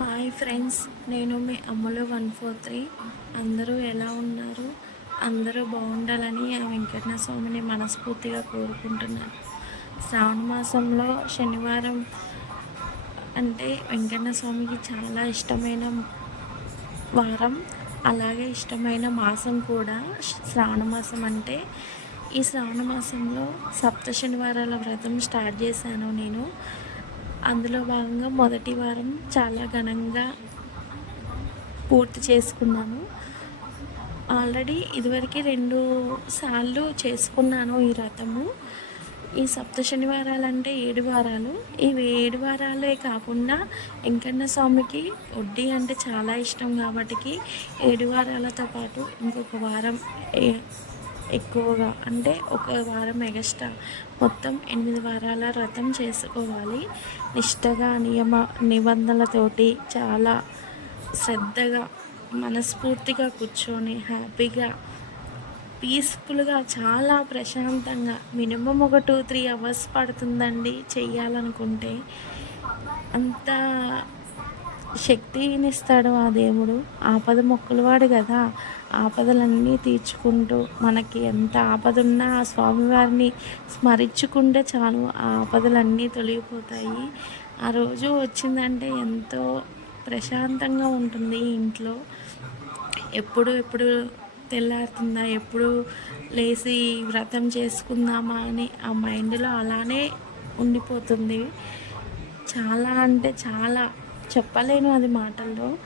Hi friends నేను మీ Ammulu one four three. అందరూ ఎలా ఉన్నారు? అందరూ బాగుండాలని ఆ వెంకటన స్వామిని మనస్ఫూర్తిగా కోరుకుంటున్నాను. శ్రావణ మాసంలో శనివారం అంటే వెంకటన స్వామికి చాలా ఇష్టమైన వారం అలాగే ఇష్టమైన మాసం కూడా శ్రావణ మాసం అంటే. ఈ శ్రావణ మాసంలో సప్త శనివారాల వ్రతం స్టార్ట్ చేశాను నేను. అందులో భాగంగా మొదటి వారం చాలా ఘనంగా పూర్తి చేసుకున్నాను. ఆల్రెడీ ఇదివరకు రెండు సార్లు చేసుకున్నాను ఈ రథము. ఈ సప్త శనివారాలు అంటే ఏడు వారాలు. ఇవి ఏడు వారాలే కాకుండా వెంకన్న స్వామికి వడ్డీ అంటే చాలా ఇష్టం కాబట్టి ఏడు వారాలతో పాటు ఇంకొక వారం ఎక్కువగా. అంటే ఒక వారం ఎగస్ట్రా మొత్తం ఎనిమిది వారాల వ్రతం చేసుకోవాలి. నిష్టగా నియమ నిబంధనలతోటి చాలా శ్రద్ధగా మనస్ఫూర్తిగా కూర్చొని హ్యాపీగా పీస్ఫుల్గా చాలా ప్రశాంతంగా మినిమం ఒక టూ త్రీ అవర్స్ పడుతుందండి చెయ్యాలనుకుంటే. అంత శక్తినిస్తాడు ఆ దేవుడు. ఆపద మొక్కులవాడు కదా. ఆపదలన్నీ తీర్చుకుంటూ మనకి ఎంత ఆపద ఉన్నా ఆ స్వామివారిని స్మరించుకుంటే చాలు ఆ ఆపదలన్నీ తొలగిపోతాయి. ఆ రోజు వచ్చిందంటే ఎంతో ప్రశాంతంగా ఉంటుంది ఇంట్లో. ఎప్పుడు ఎప్పుడు తెల్లారుతుందా? ఎప్పుడు లేచి వ్రతం చేసుకుందామా అని ఆ మైండ్లో అలానే ఉండిపోతుంది. చాలా అంటే చాలా చెప్పలేను అది మాటల్లో.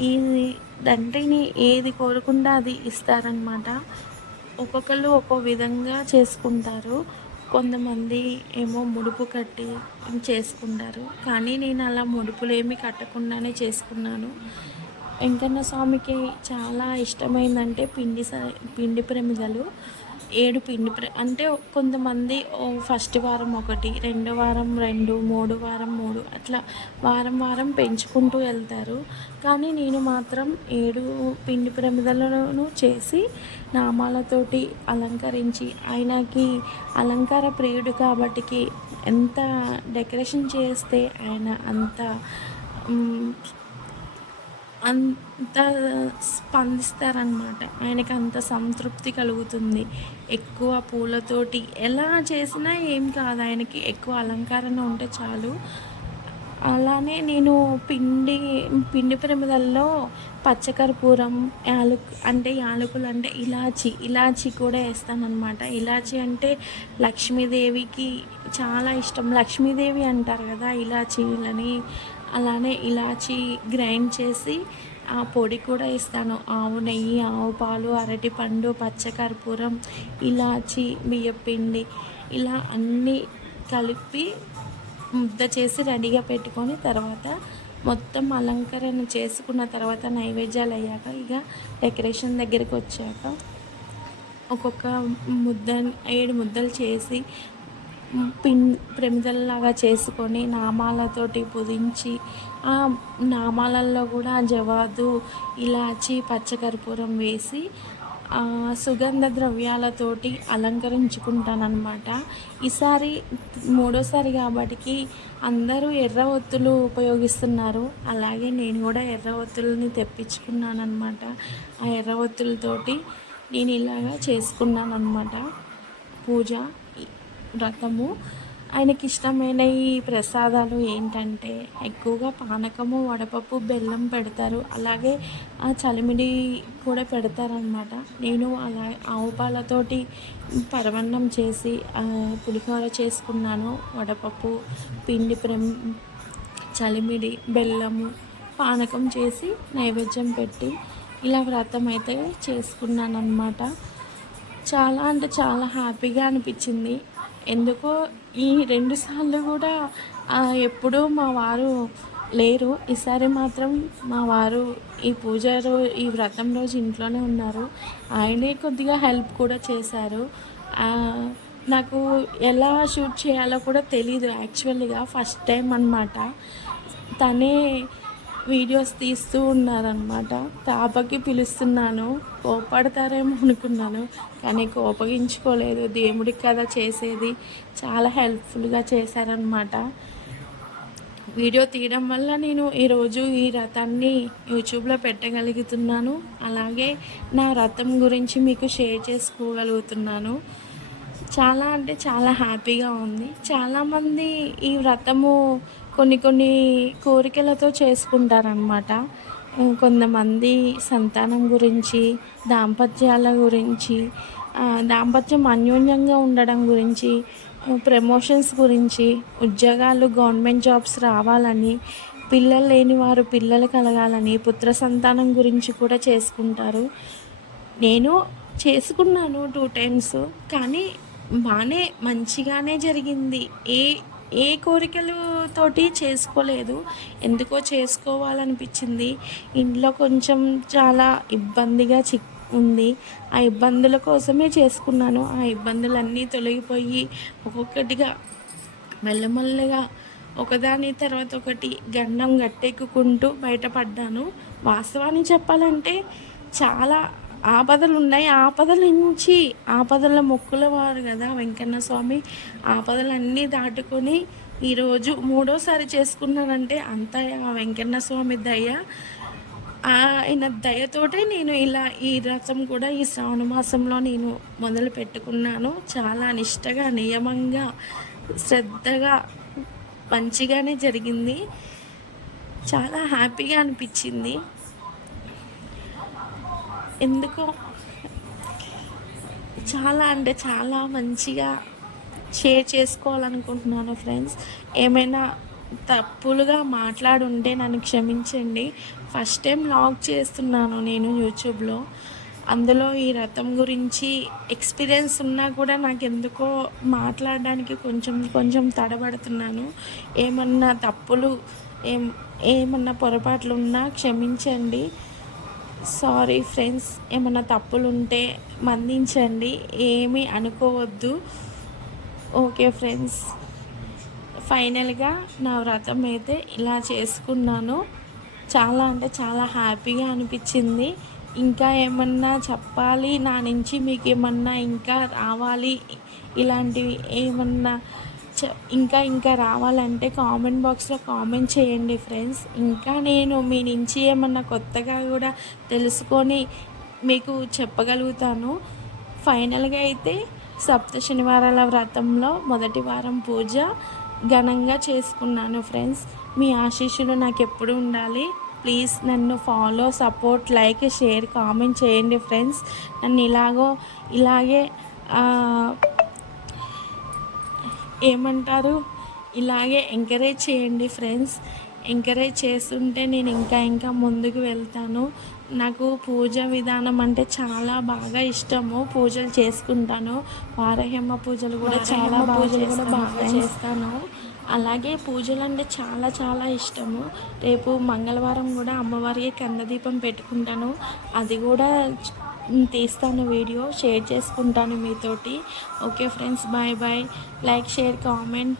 ఈ తండ్రిని ఏది కోరుకుంటే అది ఇస్తారనమాట ఒక్కొక్కరు ఒక్కో విధంగా చేసుకుంటారు. కొంతమంది ఏమో ముడుపు కట్టి చేసుకుంటారు. కానీ నేను అలా ముడుపులు కట్టకుండానే చేసుకున్నాను. వెంకన్న స్వామికి చాలా ఇష్టమైందంటే పిండి స- పిండి ప్రమిదలు. ఏడు పిండి ప్ర అంటే కొంతమంది ఫస్ట్ వారం ఒకటి రెండో వారం రెండు మూడు వారం మూడు అట్లా వారం వారం పెంచుకుంటూ వెళ్తారు. కానీ నేను మాత్రం ఏడు పిండి ప్రమిదలను చేసి నామాలతోటి అలంకరించి ఆయనకి అలంకార ప్రియుడు కాబట్టికి ఎంత డెకరేషన్ చేస్తే ఆయన అంత అంత స్పందిస్తారనమాట ఆయనకి అంత సంతృప్తి కలుగుతుంది. ఎక్కువ పూలతోటి ఎలా చేసినా ఏం కాదు. ఆయనకి ఎక్కువ అలంకరణ ఉంటే చాలు. అలానే నేను పిండి పిండి ప్రమిదల్లో పచ్చకర్పూరం యాలకు అంటే యాలకులు అంటే ఇలాచి ఇలాచి కూడా వేస్తానన్నమాట. ఇలాచి అంటే లక్ష్మీదేవికి చాలా ఇష్టం. లక్ష్మీదేవి అంటారు కదా ఇలాచీలని అలానే ఇలాచి గ్రైండ్ చేసి ఆ పొడి కూడా ఇస్తాను. ఆవు నెయ్యి ఆవు పాలు అరటిపండు పచ్చకర్పూరం ఇలాచి బియ్యపిండి ఇలా అన్నీ కలిపి ముద్ద చేసి రెడీగా పెట్టుకొని తర్వాత మొత్తం అలంకరణ చేసుకున్న తర్వాత నైవేద్యాలు అయ్యాక ఇక డెకరేషన్ దగ్గరికి వచ్చాక ఒక్కొక్క ముద్ద ఏడు ముద్దలు చేసి పిన్ ప్రమిదల్లాగా చేసుకొని నామాలతోటి పుదించి ఆ నామాలల్లో కూడా జవాదు ఇలాచి పచ్చకర్పూరం వేసి సుగంధ ద్రవ్యాలతోటి అలంకరించుకుంటానన్నమాట. ఈసారి మూడోసారి కాబట్టి అందరూ ఎర్ర ఒత్తులు ఉపయోగిస్తున్నారు. అలాగే నేను కూడా ఎర్ర ఒత్తులని తెప్పించుకున్నానమాట ఆ ఎర్ర ఒత్తులతోటి నేను ఇలాగా చేసుకున్నానమాట పూజ. వ్రతము ఆయనకి ఇష్టమైన ఈ ప్రసాదాలు ఏంటంటే ఎక్కువగా పానకము వడపప్పు బెల్లం పెడతారు. అలాగే ఆ చలిమిడి కూడా పెడతారనమాట నేను అలా ఆవు పాలతోటి చేసి పులిహోర చేసుకున్నాను. వడపప్పు పిండి ప్రెమ్ చలిమిడి బెల్లము పానకం చేసి నైవేద్యం పెట్టి ఇలా వ్రతం అయితే చేసుకున్నాను అనమాట చాలా అంటే చాలా హ్యాపీగా అనిపించింది. ఎందుకో ఈ రెండు సార్లు కూడా ఎప్పుడూ మా వారు లేరు. ఈసారి మాత్రం మా వారు ఈ పూజ రోజు ఈ వ్రతం రోజు ఇంట్లోనే ఉన్నారు. ఆయనే కొద్దిగా హెల్ప్ కూడా చేశారు. నాకు ఎలా షూట్ చేయాలో కూడా తెలీదు యాక్చువల్గా ఫస్ట్ టైం అనమాట తనే వీడియోస్ తీస్తూ ఉన్నారనమాట తాపకి పిలుస్తున్నాను. కోపడతారేమో అనుకున్నాను. కానీ కోపగించుకోలేదు. దేవుడికి కదా చేసేది చాలా హెల్ప్ఫుల్గా చేశారనమాట వీడియో తీయడం వల్ల నేను ఈరోజు ఈ రథాన్ని యూట్యూబ్లో పెట్టగలుగుతున్నాను. అలాగే నా రథం గురించి మీకు షేర్ చేసుకోగలుగుతున్నాను. చాలా అంటే చాలా హ్యాపీగా ఉంది. చాలామంది ఈ వ్రతము కొన్ని కొన్ని కోరికలతో చేసుకుంటారనమాట కొంతమంది సంతానం గురించి దాంపత్యాల గురించి దాంపత్యం అన్యోన్యంగా ఉండడం గురించి ప్రమోషన్స్ గురించి ఉద్యోగాలు గవర్నమెంట్ జాబ్స్ రావాలని పిల్లలు లేని వారు పిల్లలు కలగాలని పుత్ర సంతానం గురించి కూడా చేసుకుంటారు. నేను చేసుకున్నాను టూ టైమ్స్ కానీ బాగానే మంచిగానే జరిగింది. ఏ ఏ కోరికలతోటి చేసుకోలేదు. ఎందుకో చేసుకోవాలనిపించింది. ఇంట్లో కొంచెం చాలా ఇబ్బందిగా చిక్ ఉంది. ఆ ఇబ్బందుల కోసమే చేసుకున్నాను. ఆ ఇబ్బందులన్నీ తొలగిపోయి ఒక్కొక్కటిగా మెల్లమెల్లగా ఒకదాని తర్వాత ఒకటి గండం గట్టెక్కుకుంటూ బయటపడ్డాను. వాస్తవాన్ని చెప్పాలంటే చాలా ఆపదలు ఉన్నాయి ఆపదల నుంచి ఆపదల మొక్కుల వారు కదా వెంకన్న స్వామి. ఆపదలన్నీ దాటుకొని ఈరోజు మూడోసారి చేసుకున్నానంటే అంతా ఆ వెంకన్న స్వామి దయ ఆయన దయతోటే నేను ఇలా ఈ రథం కూడా ఈ శ్రావణ మాసంలో నేను మొదలు పెట్టుకున్నాను. చాలా నిష్టగా నియమంగా శ్రద్ధగా మంచిగానే జరిగింది. చాలా హ్యాపీగా అనిపించింది. ఎందుకో చాలా అంటే చాలా మంచిగా షేర్ చేసుకోవాలనుకుంటున్నాను ఫ్రెండ్స్. ఏమైనా తప్పులుగా మాట్లాడుంటే నన్ను క్షమించండి. ఫస్ట్ టైం లాగ్ చేస్తున్నాను నేను యూట్యూబ్లో. అందులో ఈ రథం గురించి ఎక్స్పీరియన్స్ ఉన్నా కూడా నాకు ఎందుకో మాట్లాడడానికి కొంచెం కొంచెం తడబడుతున్నాను. ఏమన్నా తప్పులు ఏం ఏమన్నా పొరపాట్లు ఉన్నా క్షమించండి. సారీ ఫ్రెండ్స్ ఏమైనా తప్పులు ఉంటే మందించండి ఏమీ అనుకోవద్దు. ఓకే ఫ్రెండ్స్ ఫైనల్గా నా వ్రతం అయితే ఇలా చేసుకున్నాను. చాలా అంటే చాలా హ్యాపీగా అనిపించింది. ఇంకా ఏమన్నా చెప్పాలి? నా నుంచి మీకు ఏమన్నా ఇంకా రావాలి? ఇలాంటివి ఏమన్నా ఇంకా ఇంకా రావాలంటే కామెంట్ బాక్స్లో కామెంట్ చేయండి ఫ్రెండ్స్. ఇంకా నేను మీ నుంచి ఏమన్నా కొత్తగా కూడా తెలుసుకొని మీకు చెప్పగలుగుతాను. ఫైనల్గా అయితే సప్త శనివారాల వ్రతంలో మొదటి వారం పూజ ఘనంగా చేసుకున్నాను ఫ్రెండ్స్. మీ ఆశీస్సులు నాకు ఎప్పుడు ఉండాలి? ప్లీజ్ నన్ను follow support like share comment చేయండి ఫ్రెండ్స్. నన్ను ఇలాగో ఇలాగే ఏమంటారు? ఇలాగే ఎంకరేజ్ చేయండి ఫ్రెండ్స్ ఎంకరేజ్ చేస్తుంటే నేను ఇంకా ఇంకా ముందుకు వెళ్తాను. నాకు పూజ విధానం అంటే చాలా బాగా ఇష్టము. పూజలు చేసుకుంటాను. వారహ్యమ్మ పూజలు కూడా చాలా పూజలు కూడా బాగా చేస్తాను. అలాగే పూజలు అంటే చాలా చాలా ఇష్టము. రేపు మంగళవారం కూడా అమ్మవారికి కందదీపం పెట్టుకుంటాను. అది కూడా తీస్తాను వీడియో షేర్ చేసుకుంటాను మీతోటి. Okay friends bye bye like share comment